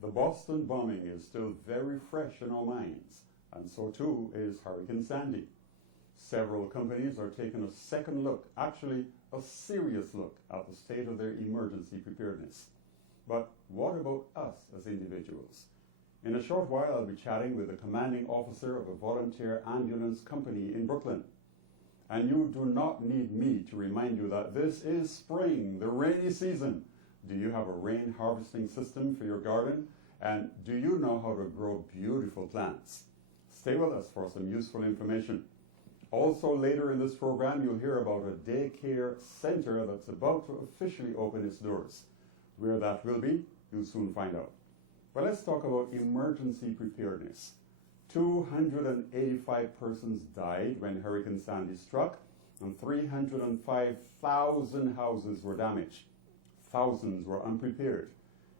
The Boston bombing is still very fresh in our minds, and so too is Hurricane Sandy. Several companies are taking a second look, actually a serious look, at the state of their emergency preparedness. But what about us as individuals? In a short while, I'll be chatting with the commanding officer of a volunteer ambulance company in Brooklyn. And you do not need me to remind you that this is spring, the rainy season. Do you have a rain harvesting system for your garden? And do you know how to grow beautiful plants? Stay with us for some useful information. Also, later in this program, you'll hear about a daycare center that's about to officially open its doors. Where that will be, you'll soon find out. But let's talk about emergency preparedness. 285 persons died when Hurricane Sandy struck, and 305,000 houses were damaged. Thousands were unprepared.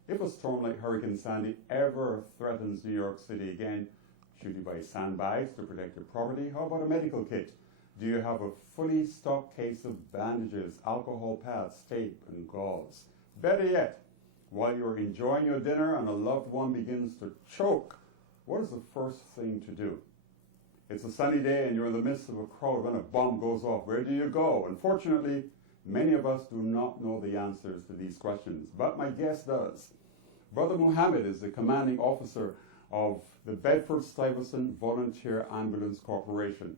If a storm like Hurricane Sandy ever threatens New York City again, should you buy sandbags to protect your property? How about a medical kit? Do you have a fully stocked case of bandages, alcohol pads, tape, and gauze? Better yet, while you're enjoying your dinner and a loved one begins to choke, what is the first thing to do? It's a sunny day and you're in the midst of a crowd when a bomb goes off. Where do you go? Unfortunately, many of us do not know the answers to these questions, but my guest does. Brother Muhammed is the commanding officer of the Bedford-Stuyvesant Volunteer Ambulance Corporation.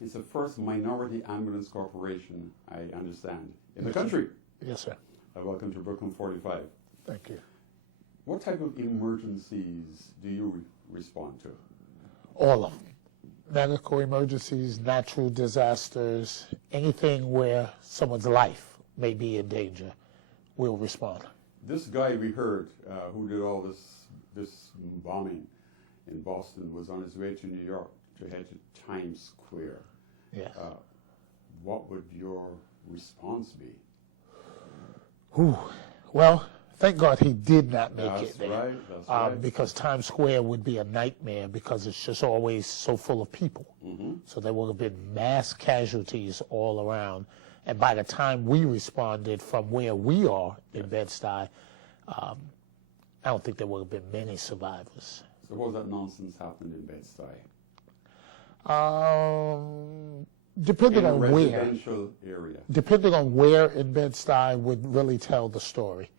It's the first minority ambulance corporation, I understand, in the country. Yes, sir. Welcome to Brooklyn 45. Thank you. What type of emergencies do you respond to? All of them. Medical emergencies, natural disasters, anything where someone's life may be in danger, we'll respond. This guy we heard who did all this bombing in Boston was on his way to New York to head to Times Square. Yes. What would your response be? Well, thank God he did not make That's it there. Right, that's right. Because Times Square would be a nightmare because it's just always so full of people. Mm-hmm. So there would have been mass casualties all around. And by the time we responded from where we are in Bed-Stuy, I don't think there would have been many survivors. So what was that nonsense happened in Bed-Stuy? Depending in a on where. residential area. Depending on where in Bed-Stuy would really tell the story.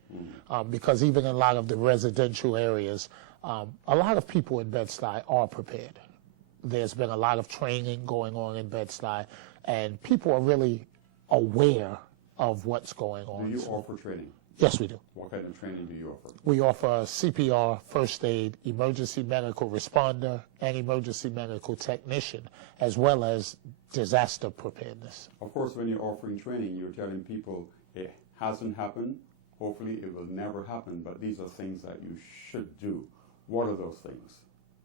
Because even in a lot of the residential areas, a lot of people in Bed-Stuy are prepared. There's been a lot of training going on in Bed-Stuy, and people are really aware of what's going on. Do you offer training? Yes, we do. What kind of training do you offer? We offer CPR, first aid, emergency medical responder, and emergency medical technician, as well as disaster preparedness. Of course, when you're offering training, you're telling people it hasn't happened. Hopefully, it will never happen, but these are things that you should do. What are those things?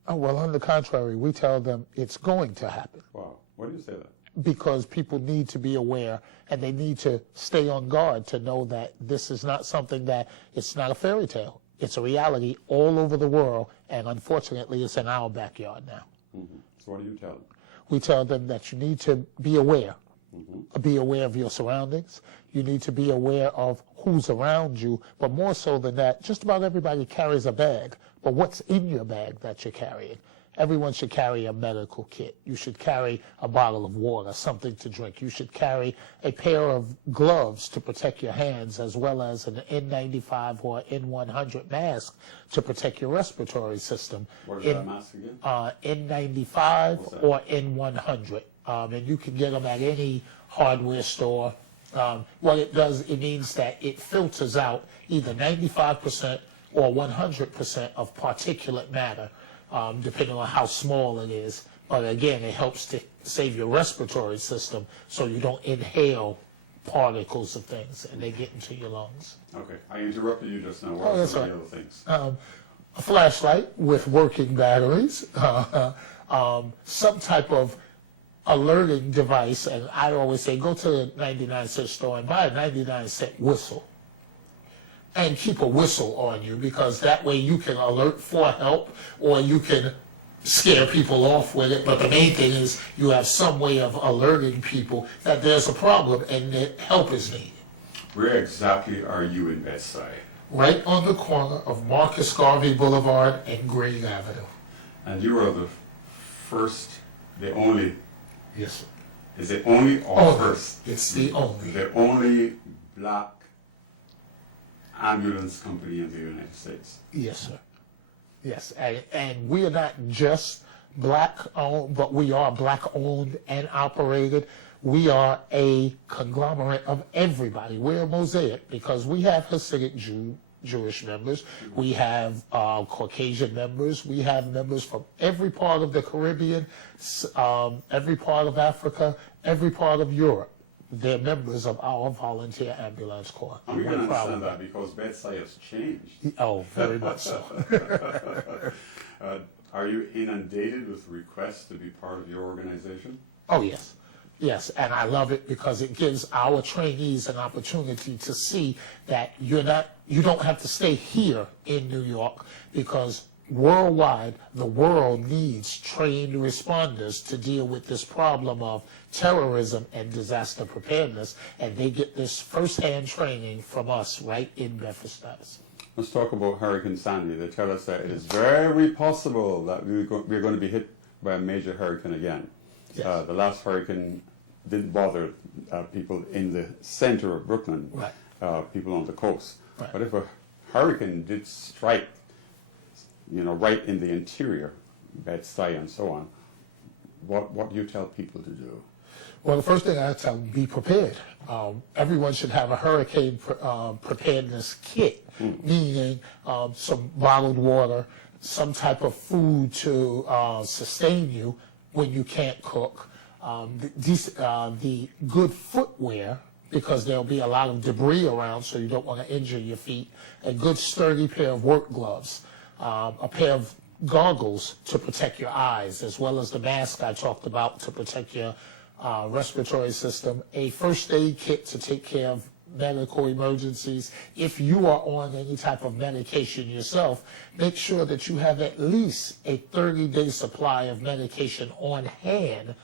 Oh, well, on the contrary, we tell them it's going to happen. Wow. Why do you say that? Because people need to be aware and they need to stay on guard to know that this is not something that, it's not a fairy tale. It's a reality all over the world, and unfortunately, it's in our backyard now. Mm-hmm. So what do you tell them? We tell them that you need to be aware. Mm-hmm. Be aware of your surroundings. You need to be aware of who's around you, but more so than that, just about everybody carries a bag. But what's in your bag that you're carrying? Everyone should carry a medical kit. You should carry a bottle of water, something to drink. You should carry a pair of gloves to protect your hands, as well as an N95 or N100 mask to protect your respiratory system. What is that mask again? N95 or N100. And you can get them at any hardware store. What it does, it means that it filters out either 95% or 100% of particulate matter, depending on how small it is. But again, it helps to save your respiratory system so you don't inhale particles of things and they get into your lungs. Okay, I interrupted you just now. What are some of the other things? A flashlight with working batteries, some type of alerting device, and I always say go to the 99-cent store and buy a 99-cent whistle and keep a whistle on you, because that way you can alert for help, or you can scare people off with it. But the main thing is you have some way of alerting people that there's a problem and that help is needed. Where exactly are you in Bedside? Right on the corner of Marcus Garvey Boulevard and Green Avenue. And you are the first, the only, Yes, sir. is it only or Only. first? It's the only. The only black ambulance company in the United States. Yes, sir. Yes, and we are not just black owned, but we are black owned and operated. We are a conglomerate of everybody. We're a mosaic because we have Hasidic Jewish members, we have Caucasian members, we have members from every part of the Caribbean, every part of Africa, every part of Europe. They're members of our volunteer ambulance corps. And we can understand that because Bedside has changed. Oh, very much so. Are you inundated with requests to be part of your organization? Oh, yes. Yes, and I love it because it gives our trainees an opportunity to see that you don't have to stay here in New York, because worldwide, the world needs trained responders to deal with this problem of terrorism and disaster preparedness, and they get this first-hand training from us right in Bedford-Stuyvesant. Let's talk about Hurricane Sandy. They tell us that it is very possible that we're going to be hit by a major hurricane again. Yes. The last hurricane didn't bother people in the center of Brooklyn, Right. People on the coast. Right. But if a hurricane did strike, right in the interior, Bed-Stuy and so on, what do you tell people to do? Well, the first thing I tell them, be prepared. Everyone should have a hurricane preparedness kit, meaning some bottled water, some type of food to sustain you when you can't cook, the good footwear, because there'll be a lot of debris around, so you don't want to injure your feet, a good sturdy pair of work gloves, a pair of goggles to protect your eyes, as well as the mask I talked about to protect your respiratory system, a first aid kit to take care of medical emergencies. If you are on any type of medication yourself, make sure that you have at least a 30-day supply of medication on hand,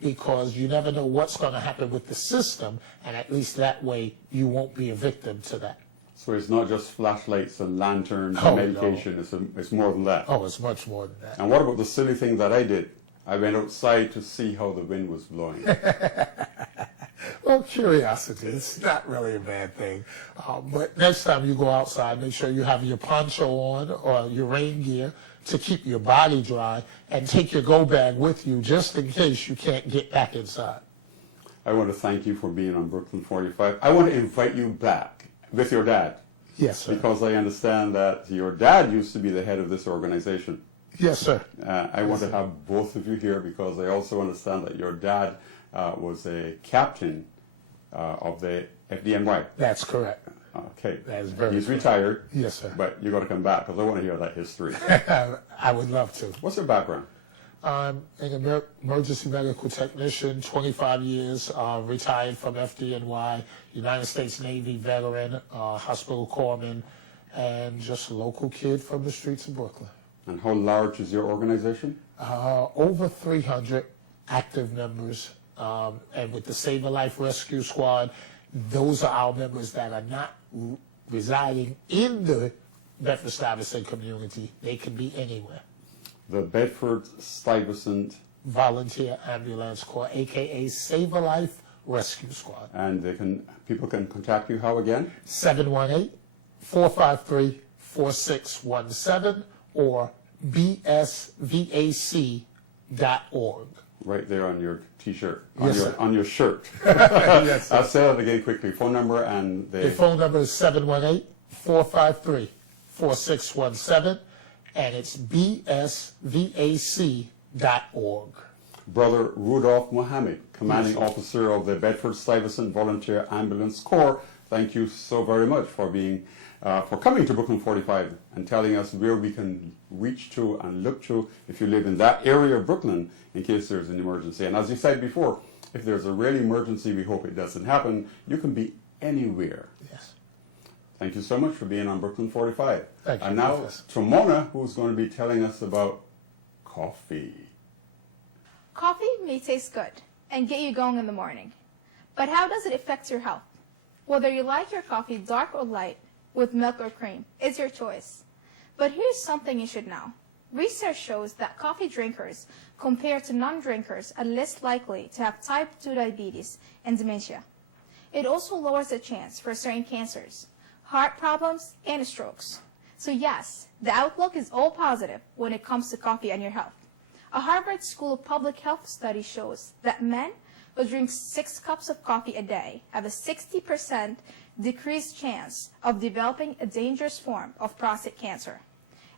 because you never know what's going to happen with the system, and at least that way you won't be a victim to that. So it's not just flashlights and lanterns Oh, and medication, no. It's more than that. Oh, it's much more than that. And what about the silly thing that I did? I went outside to see how the wind was blowing. Well, curiosity, it's not really a bad thing. But next time you go outside, make sure you have your poncho on or your rain gear to keep your body dry, and take your go bag with you just in case you can't get back inside. I want to thank you for being on Brooklyn 45. I want to invite you back with your dad. Yes, sir. Because I understand that your dad used to be the head of this organization. Yes, sir. I want to have both of you here because I also understand that your dad was a captain of the FDNY. That's correct. Okay. That is very He's correct. retired. Yes, sir. But you got to come back because I want to hear that history. I would love to. What's your background? I'm an emergency medical technician, 25 years, retired from FDNY, United States Navy veteran, hospital corpsman, and just a local kid from the streets of Brooklyn. And how large is your organization? Over 300 active members, and with the Save a Life Rescue Squad, those are our members that are not residing in the Bedford-Stuyvesant community. They can be anywhere. The Bedford-Stuyvesant Volunteer Ambulance Corps, a.k.a. Save a Life Rescue Squad. And people can contact you how again? 718-453-4617 or bsvac.org. Right there on your T-shirt, Yes, sir. on your shirt. Yes, sir. I'll say that again quickly. Phone number and The phone number is 718-453-4617, and it's bsvac.org. Brother Rudolph Muhammed, Commanding Officer of the Bedford-Stuyvesant Volunteer Ambulance Corps, thank you so very much for coming to Brooklyn 45 and telling us where we can reach to and look to if you live in that area of Brooklyn in case there's an emergency. And as you said before, if there's a real emergency, we hope it doesn't happen, you can be anywhere. Yes. Thank you so much for being on Brooklyn 45. Thank you, And now Professor. to Mona, who's going to be telling us about coffee. Coffee may taste good and get you going in the morning, but how does it affect your health? Whether you like your coffee dark or light, with milk or cream, it's your choice. But here's something you should know. Research shows that coffee drinkers, compared to non-drinkers, are less likely to have type 2 diabetes and dementia. It also lowers the chance for certain cancers, heart problems, and strokes. So yes, the outlook is all positive when it comes to coffee and your health. A Harvard School of Public Health study shows that men who drink 6 cups of coffee a day have a 60% decreased chance of developing a dangerous form of prostate cancer,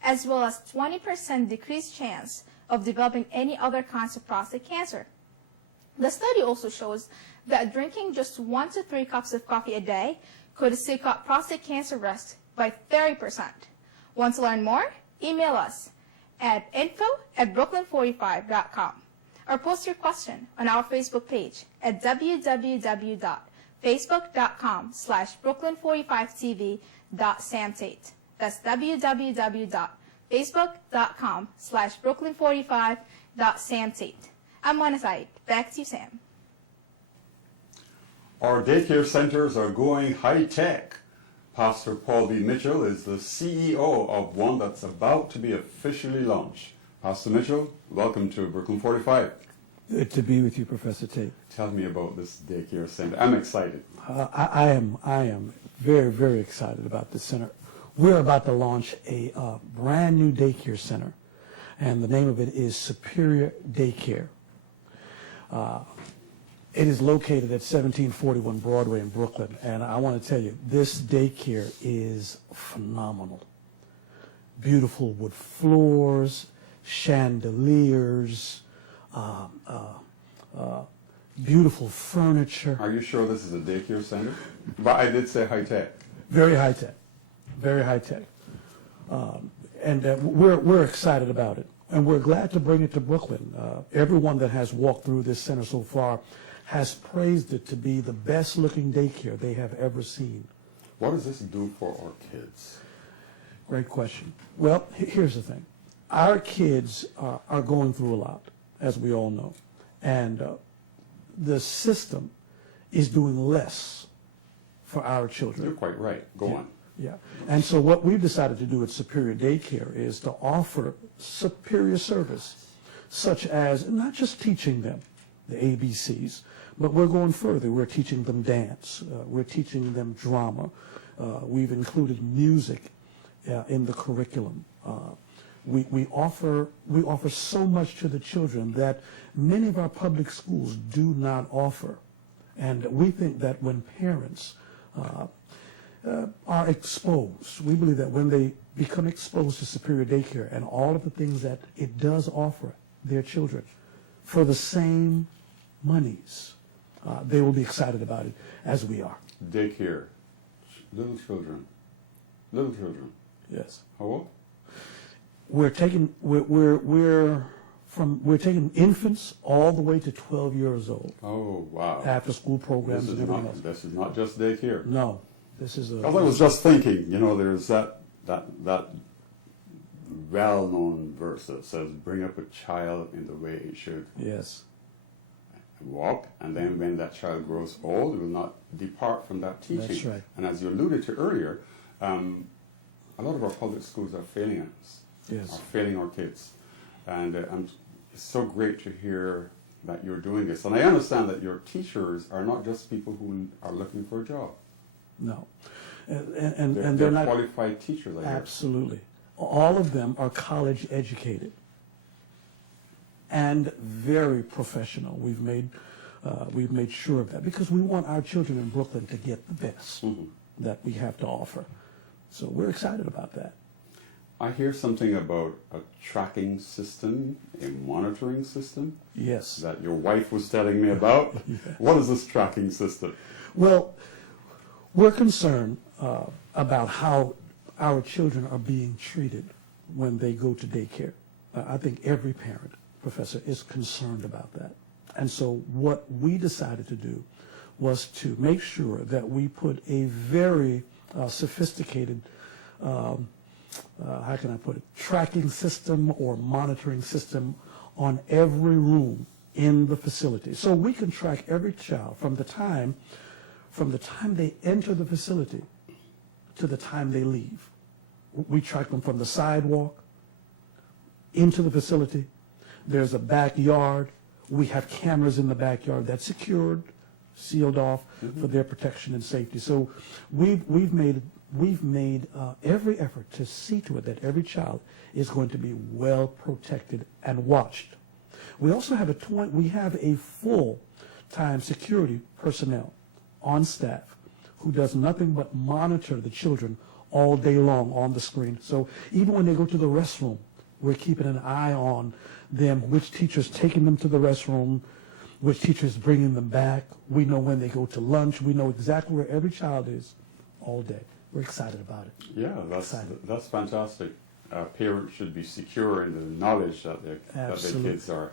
as well as 20% decreased chance of developing any other kinds of prostate cancer. The study also shows that drinking just 1 to 3 cups of coffee a day could stick up prostate cancer risk by 30%. Want to learn more? Email us at info@brooklyn45.com or post your question on our Facebook page at www.facebook.com/brooklyn45tv.samtate. That's www.facebook.com/brooklyn45.samtate. I'm Mona Said. Back to you, Sam. Our daycare centers are going high-tech. Pastor Paul B. Mitchell is the CEO of one that's about to be officially launched. Pastor Mitchell, welcome to Brooklyn 45. Good to be with you, Professor Tate. Tell me about this daycare center. I'm excited. I am very, very excited about this center. We're about to launch a brand new daycare center, and the name of it is Superior Daycare. It is located at 1741 Broadway in Brooklyn, and I want to tell you, this daycare is phenomenal. Beautiful wood floors, chandeliers, beautiful furniture. Are you sure this is a daycare center? But I did say high-tech. Very high tech, very high tech, and we're excited about it, and we're glad to bring it to Brooklyn. Everyone that has walked through this center so far has praised it to be the best looking daycare they have ever seen. What does this do for our kids? Great question. Well, here's the thing. Our kids are going through a lot, as we all know, and the system is doing less for our children. You're quite right. Go on. Yeah, and so what we've decided to do at Superior Daycare is to offer superior service, such as not just teaching them the ABCs, but we're going further. We're teaching them dance. We're teaching them drama. We've included music in the curriculum. We offer so much to the children that many of our public schools do not offer, and we think that when parents are exposed, we believe that when they become exposed to Superior Daycare and all of the things that it does offer their children for the same monies, they will be excited about it as we are. Daycare. Little children. Little children. Yes. How old? We're taking infants all the way to 12 years old. Oh, wow. After school programs and everything else. This is not just daycare. No, this is a. I was just thinking, there's that well-known verse that says, bring up a child in the way he should Yes. walk, and then when that child grows old, will not depart from that teaching. That's right. And as you alluded to earlier, a lot of our public schools are failing us. Yes. Are failing our kids. And it's so great to hear that you're doing this. And I understand that your teachers are not just people who are looking for a job. No. And They're they're not qualified teachers, I hear. absolutely. All of them are college educated and very professional. We've made sure of that because we want our children in Brooklyn to get the best that we have to offer. So we're excited about that. I hear something about a tracking system, a monitoring system. Yes. That your wife was telling me about. Yeah. What is this tracking system? Well, we're concerned about how our children are being treated when they go to daycare. I think every parent, Professor, is concerned about that. And so what we decided to do was to make sure that we put a very sophisticated, how can I put it, tracking system or monitoring system on every room in the facility. So we can track every child from the time they enter the facility to the time they leave. We track them from the sidewalk into the facility. There's a backyard. We have cameras in the backyard that's secured, sealed off for their protection and safety. So we've made every effort to see to it that every child is going to be well protected and watched. We also have a full-time security personnel on staff who does nothing but monitor the children all day long on the screen. So even when they go to the restroom, we're keeping an eye on them, which teacher's taking them to the restroom, which teacher's bringing them back. We know when they go to lunch. We know exactly where every child is all day. We're excited about it. Yeah, that's fantastic. Parents should be secure in the knowledge that their kids are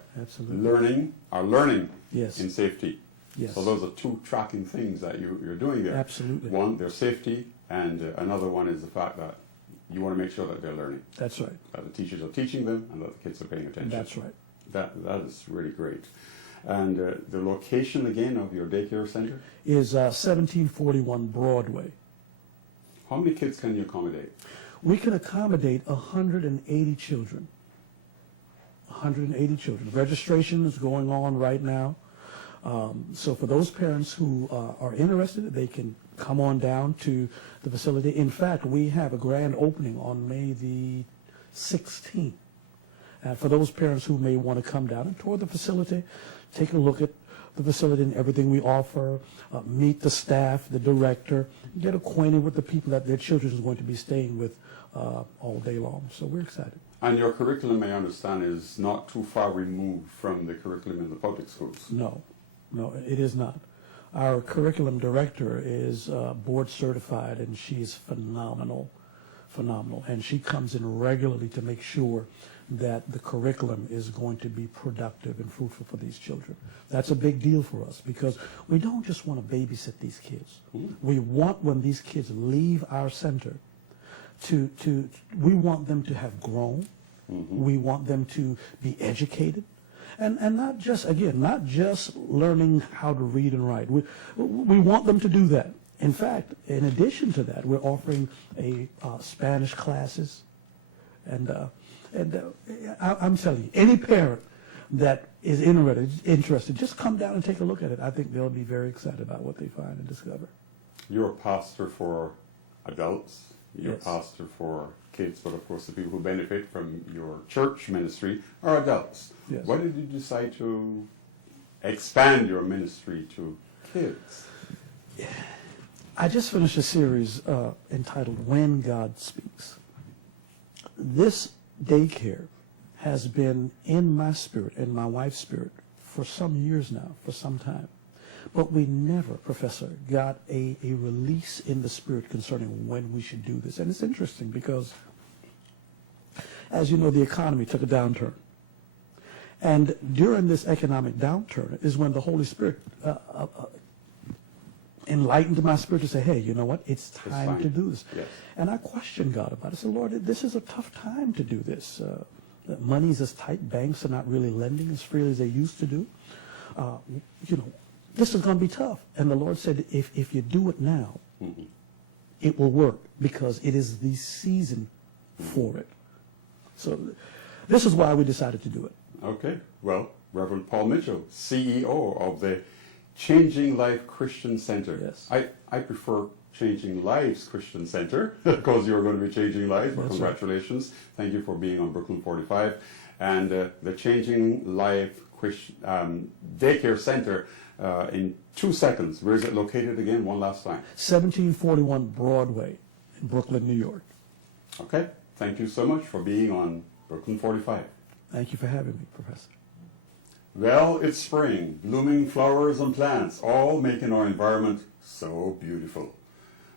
learning Yes. in safety. Yes. So those are two tracking things that you're doing there. Absolutely. One, their safety, and another one is the fact that you want to make sure that they're learning. That's right. That the teachers are teaching them and that the kids are paying attention. That's right. That is really great. And the location again of your daycare center? Is 1741 Broadway. How many kids can you accommodate? We can accommodate 180 children. 180 children. Registration is going on right now. So for those parents who are interested, they can come on down to the facility. In fact, we have a grand opening on May the 16th. For those parents who may want to come down and tour the facility, take a look at the facility and everything we offer, meet the staff, the director, get acquainted with the people that their children is going to be staying with all day long. So we're excited. And your curriculum, I understand, is not too far removed from the curriculum in the public schools. No, it is not. Our curriculum director is board certified, and she is phenomenal. And she comes in regularly to make sure that the curriculum is going to be productive and fruitful for these children. That's a big deal for us because we don't just want to babysit these kids. We want, when these kids leave our center, we want them to have grown. We want them to be educated. And not just learning how to read and write. We want them to do that. In fact, in addition to that, we're offering Spanish classes. And I'm telling you, any parent that is interested, just come down and take a look at it. I think they'll be very excited about what they find and discover. You're a pastor for adults. You're Yes. a pastor for kids, but of course the people who benefit from your church ministry are adults. Yes. Why did you decide to expand your ministry to kids? I just finished a series entitled When God Speaks. This daycare has been in my spirit, in my wife's spirit, for some years now, for some time. But we never, Professor, got a release in the spirit concerning when we should do this. And it's interesting because, as you know, the economy took a downturn. And during this economic downturn is when the Holy Spirit enlightened my spirit to say, hey, you know what? It's time to do this. Yes. And I questioned God about it. I said, Lord, this is a tough time to do this. Money's as tight. Banks are not really lending as freely as they used to do. This is going to be tough. And the Lord said, if you do it now, it will work because it is the season for it. So this is why we decided to do it. Okay. Well, Reverend Paul Mitchell, CEO of the Changing Life Christian Center. Yes. I prefer Changing Lives Christian Center because you're going to be changing lives. Well, That's congratulations. Right. Thank you for being on Brooklyn 45. And the Changing Life Daycare Center, in 2 seconds, where is it located again? One last time. 1741 Broadway in Brooklyn, New York. Okay. Thank you so much for being on Brooklyn 45. Thank you for having me, Professor. Well, it's spring, blooming flowers and plants, all making our environment so beautiful.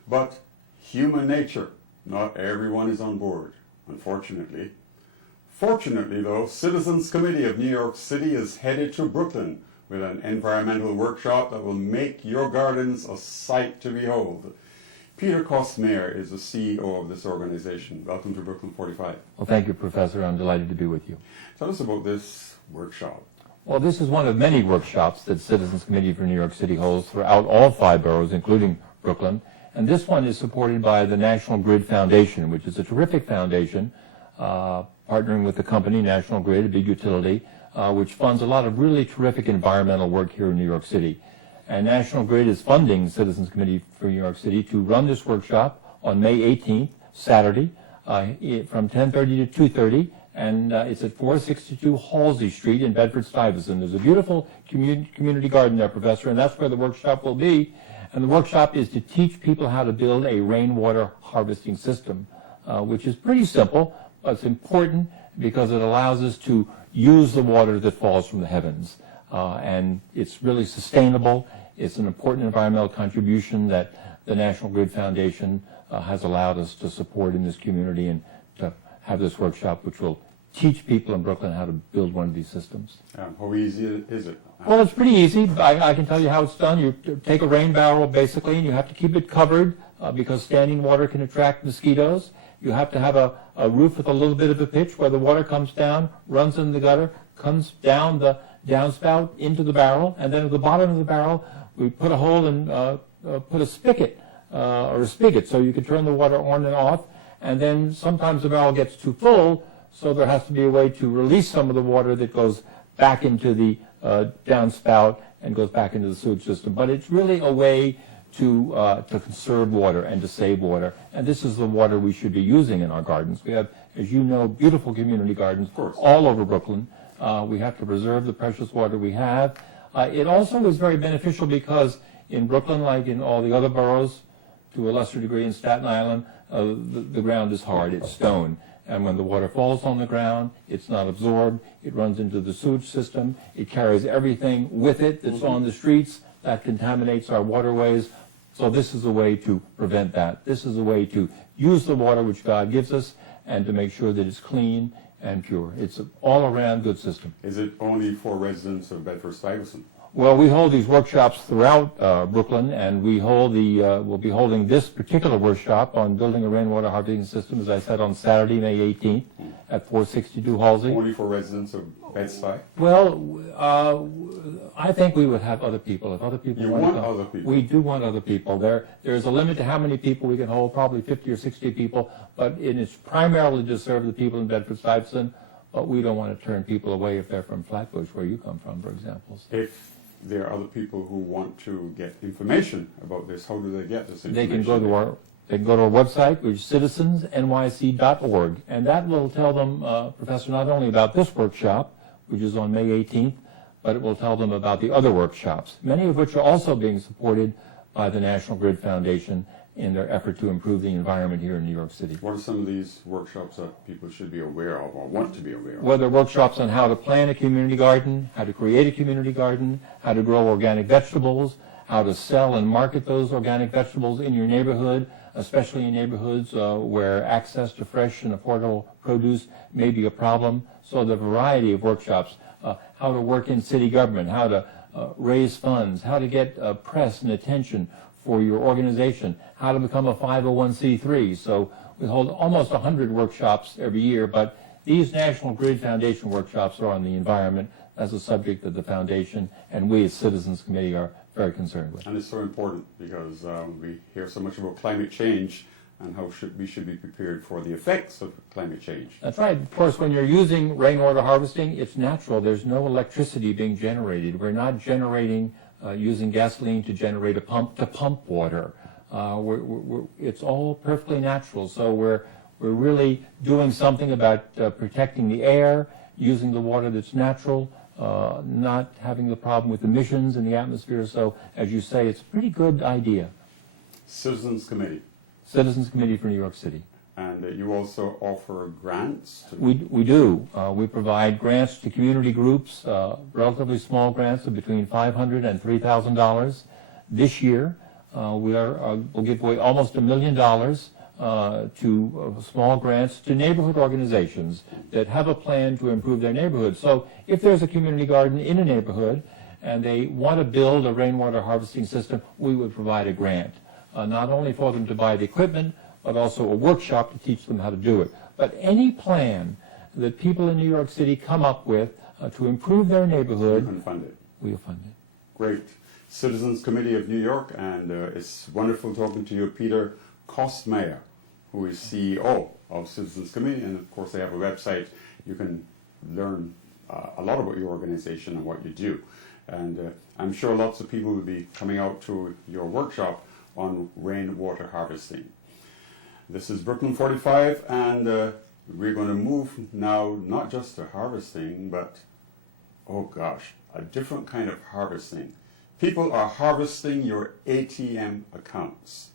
But human nature, not everyone is on board, unfortunately. Fortunately, though, Citizens Committee of New York City is headed to Brooklyn with an environmental workshop that will make your gardens a sight to behold. Peter Cosmere is the CEO of this organization. Welcome to Brooklyn 45. Well, thank you, Professor. I'm delighted to be with you. Tell us about this workshop. Well, this is one of many workshops that Citizens Committee for New York City holds throughout all 5 boroughs, including Brooklyn. And this one is supported by the National Grid Foundation, which is a terrific foundation, partnering with the company, National Grid, a big utility, which funds a lot of really terrific environmental work here in New York City. And National Grid is funding Citizens Committee for New York City to run this workshop on May 18th, Saturday, from 10:30 to 2:30. And it's at 462 Halsey Street in Bedford-Stuyvesant. There's a beautiful community garden there, Professor, and that's where the workshop will be. And the workshop is to teach people how to build a rainwater harvesting system, which is pretty simple, but it's important because it allows us to use the water that falls from the heavens. And it's really sustainable. It's an important environmental contribution that the National Grid Foundation has allowed us to support in this community, and to have this workshop which will teach people in Brooklyn how to build one of these systems. How easy is it? Well, it's pretty easy. I can tell you how it's done. You take a rain barrel, basically, and you have to keep it covered because standing water can attract mosquitoes. You have to have a roof with a little bit of a pitch where the water comes down, runs in the gutter, comes down the downspout into the barrel, and then at the bottom of the barrel, we put a hole and put a spigot or a spigot so you can turn the water on and off. And then sometimes the barrel gets too full, so there has to be a way to release some of the water that goes back into the downspout and goes back into the sewage system. But it's really a way to conserve water and to save water. And this is the water we should be using in our gardens. We have, as you know, beautiful community gardens all over Brooklyn. We have to preserve the precious water we have. It also is very beneficial because in Brooklyn, like in all the other boroughs, to a lesser degree in Staten Island, the ground is hard, it's stone. And when the water falls on the ground, it's not absorbed, it runs into the sewage system, it carries everything with it that's on the streets, that contaminates our waterways. So this is a way to prevent that. This is a way to use the water which God gives us and to make sure that it's clean and pure. It's an all-around good system. Is it only for residents of Bedford-Stuyvesant? Well, we hold these workshops throughout Brooklyn, and we'll be holding this particular workshop on building a rainwater harvesting system, as I said, on Saturday, May 18th at 462 Halsey. Only for residents of Bed-Stuy? Well, I think we would have other people. If other people want other people? We do want other people. There's a limit to how many people we can hold, probably 50 or 60 people, but it's primarily to serve the people in Bedford-Stuyvesant, but we don't want to turn people away if they're from Flatbush, where you come from, for example. If there are other people who want to get information about this, how do they get this information? They can go to our website, which is citizensnyc.org, and that will tell them, Professor, not only about this workshop, which is on May 18th, but it will tell them about the other workshops, many of which are also being supported by the National Grid Foundation in their effort to improve the environment here in New York City. What are some of these workshops that people should be aware of or want to be aware of? Well, there are workshops on how to plant a community garden, how to create a community garden, how to grow organic vegetables, how to sell and market those organic vegetables in your neighborhood, especially in neighborhoods where access to fresh and affordable produce may be a problem. So the variety of workshops, how to work in city government, how to raise funds, how to get press and attention for your organization, how to become a 501c3. So we hold almost 100 workshops every year, but these National Grid Foundation workshops are on the environment as a subject that the foundation and we as Citizens Committee are very concerned with. And it's so important because we hear so much about climate change and how we should be prepared for the effects of climate change. That's right. Of course, when you're using rainwater harvesting, it's natural. There's no electricity being generated. We're not generating using gasoline to generate a pump to pump water. It's all perfectly natural. So we're really doing something about protecting the air, using the water that's natural, not having the problem with emissions in the atmosphere. So, as you say, it's a pretty good idea. Citizens Committee. Citizens Committee for New York City. And you also offer grants? We do. We provide grants to community groups, relatively small grants of between $500 and $3,000. This year, we'll give away almost $1 million to small grants to neighborhood organizations that have a plan to improve their neighborhood. So if there's a community garden in a neighborhood and they want to build a rainwater harvesting system, we would provide a grant. not only for them to buy the equipment, but also a workshop to teach them how to do it. But any plan that people in New York City come up with to improve their You neighborhood, can fund it. we'll fund it. Great. Citizens Committee of New York, and it's wonderful talking to you, Peter Kostmeyer, who is CEO of Citizens Committee, and of course they have a website. You can learn a lot about your organization and what you do. And I'm sure lots of people will be coming out to your workshop on rainwater harvesting. This is Brooklyn 45, and we're going to move now not just to harvesting, but, oh gosh, a different kind of harvesting. People are harvesting your ATM accounts.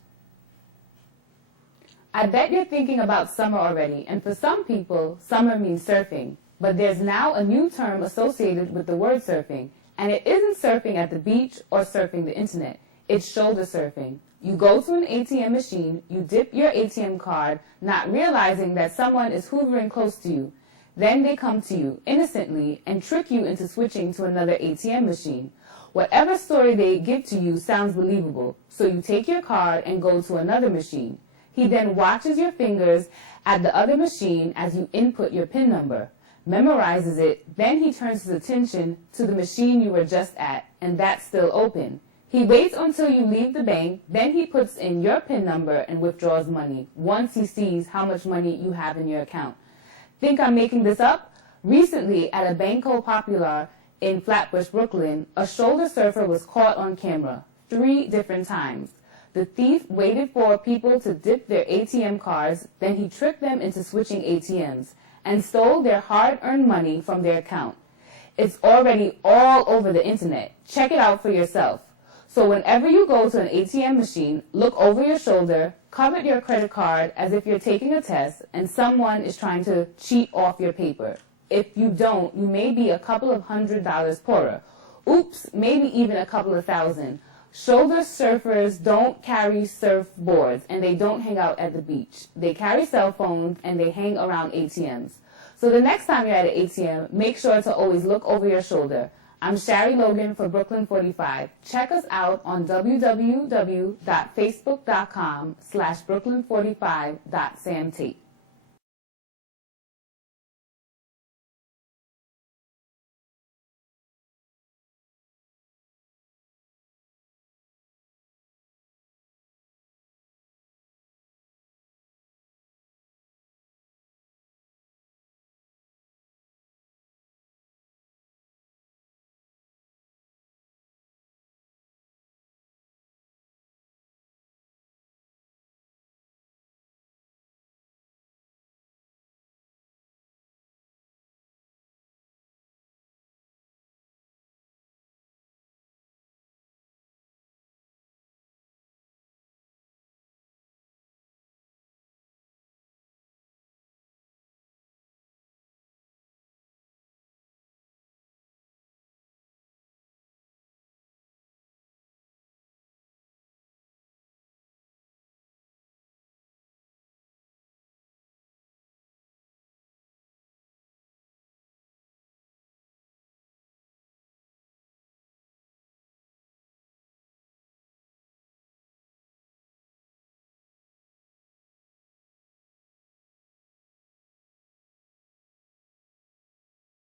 I bet you're thinking about summer already, and for some people, summer means surfing. But there's now a new term associated with the word surfing, and it isn't surfing at the beach or surfing the internet. It's shoulder surfing. You go to an ATM machine, you dip your ATM card, not realizing that someone is hoovering close to you. Then they come to you innocently and trick you into switching to another ATM machine. Whatever story they give to you sounds believable, so you take your card and go to another machine. He then watches your fingers at the other machine as you input your PIN number, memorizes it, then he turns his attention to the machine you were just at, and that's still open. He waits until you leave the bank, then he puts in your PIN number and withdraws money once he sees how much money you have in your account. Think I'm making this up? Recently, at a Banco Popular in Flatbush, Brooklyn, a shoulder surfer was caught on camera 3 different times. The thief waited for people to dip their ATM cards, then he tricked them into switching ATMs and stole their hard-earned money from their account. It's already all over the internet. Check it out for yourself. So whenever you go to an ATM machine, look over your shoulder, cover your credit card as if you're taking a test and someone is trying to cheat off your paper. If you don't, you may be a couple of $100s poorer. Oops, maybe even a couple of $1,000. Shoulder surfers don't carry surfboards and they don't hang out at the beach. They carry cell phones and they hang around ATMs. So the next time you're at an ATM, make sure to always look over your shoulder. I'm Shari Logan for Brooklyn 45. Check us out on www.facebook.com/brooklyn45.samtate.